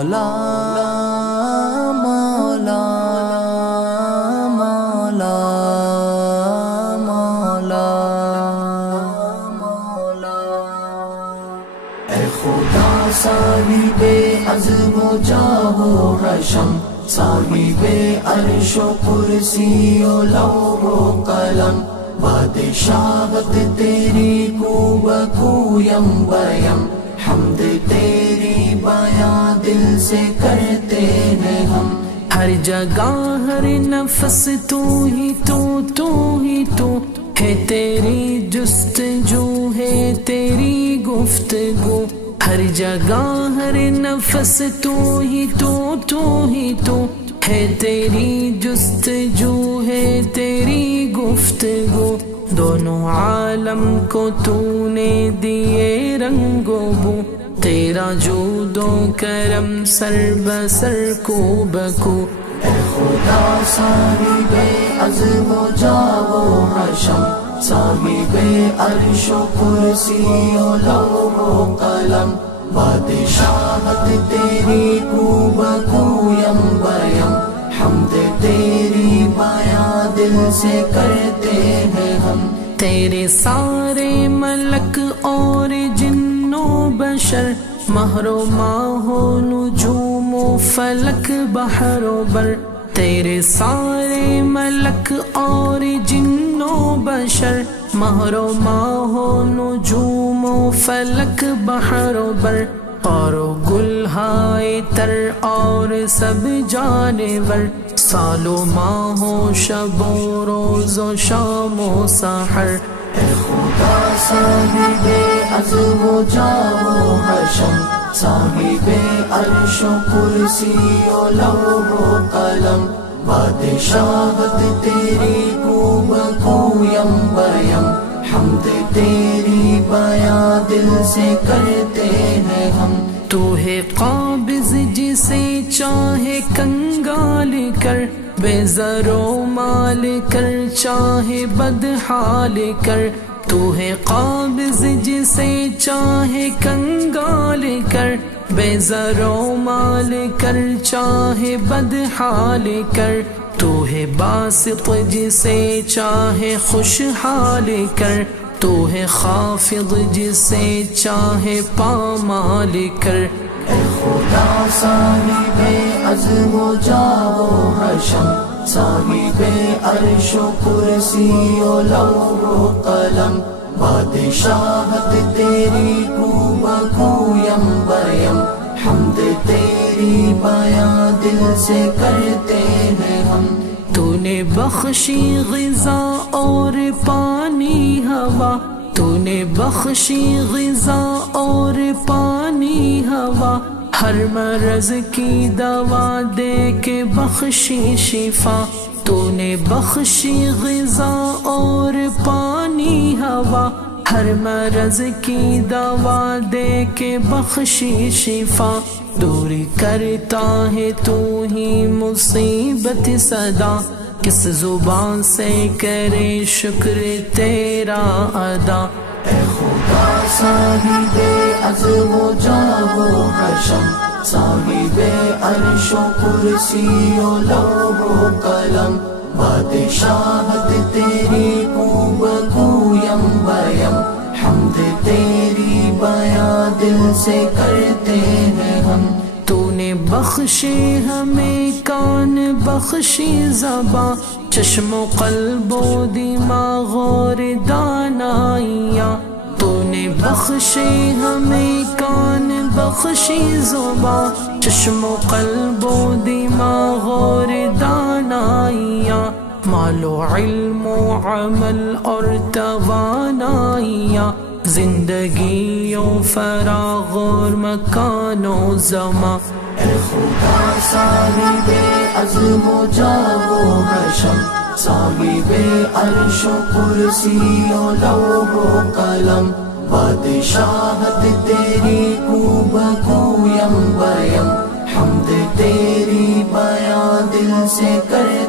مولا مولا مولا مولا مولا اے خدا صاحب عزم و جاہ و حشم، صاحب عرش و کرسی و لوح و قلم، بادشاہت تیری کو بکو یم بیم، حمد تیری بیاں دل سے کرتے ہیں ہم۔ ہر جگہ ہر نفس تو ہی تو ہے، تیری جستجو ہے تیری گفتگو، ہر جگہ ہر نفس تو ہی تو ہے، تیری جستجو ہے تیری گفتگو، دونوں عالم کو تو نے دیے رنگ و بو، تیرا جود و کرم سر بسر کو بکو۔ اے خدا صاحب عزم و جاہ و حشم، صاحب عرش و کرسی و لوح و قلم، بادشاہت تیری کو بکو یم بیم، حمد تیری بیاں دل سے کرتے ہیں ہم۔ تیرے سارے ملک اور جن و بشر، مہر و ماہ و نجوم و فلک بحر و بر، تیرے سارے ملک اور جن و بشر، مہر و ماہ و نجوم و فلک بحر و بر، اور گل ہائے تر اور سب جانور، سال و ماہ و شب و روز و شام و سحر۔ اے خدا صاحب عزم و جاہ و حشم، صاحب عرش و کرسی و لوح و قلم، بادشاہت تیری کو بکو یم بیم، حمد تیری بیاں دل سے کرتے ہیں ہم۔ تو ہے قابض جسے چاہے کنگال کر، بے زر و مال کر چاہے بدحال کر، تو ہے قابض جسے چاہے کنگال کر، بے زر و مال کر چاہے بدحال کر، تو ہے باسط جسے چاہے خوشحال کر، تو ہے خافض جسے چاہے پامال کر۔ اے خدا صاحب عزم و جاہ و حشم، صاحب عرش و کرسی و لوح و قلم، بادشاہت تیری کو بکو یم بیم، حمد تیری بیاں دل سے کرتے ہیں ہم۔ تو نے بخشی غذا اور پانی ہوا، تو نے بخشی غذا اور پانی ہوا، ہر مرض کی دوا دے کے بخشی شفا، تو نے بخشی غذا اور پانی ہوا، ہر مرض کی دوا دے کے بخشی شفا، دوری کرتا ہے تو ہی مصیبت صدا، کس زبان سے کرے شکر تیرا ادا۔ اے خدا صاحب عزم و جاہ و حشم، صاحب عرش و کرسی و لوح و قلم، بادشاہت تیری کو بکو یم بیم، حمد تیری بیاں دل سے کرتے ہیں ہم۔ تو نے بخشے ہمیں کان، بخشی زباں، چشم و قلب و دماغ اور دانائیاں، تو نے بخشے ہمیں کان، بخشی زباں، چشم و قلب و دماغ اور دانائیاں، مال و علم و عمل اور توانائیاں، زندگی و فراغ اور مکان و زمان۔ اے خدا صاحب عزم و جاہ و حشم، صاحب عرش و کرسی و لوح و قلم، بادشاہت تیری کو بکو یم بیم، حمد تیری بیاں دل سے کر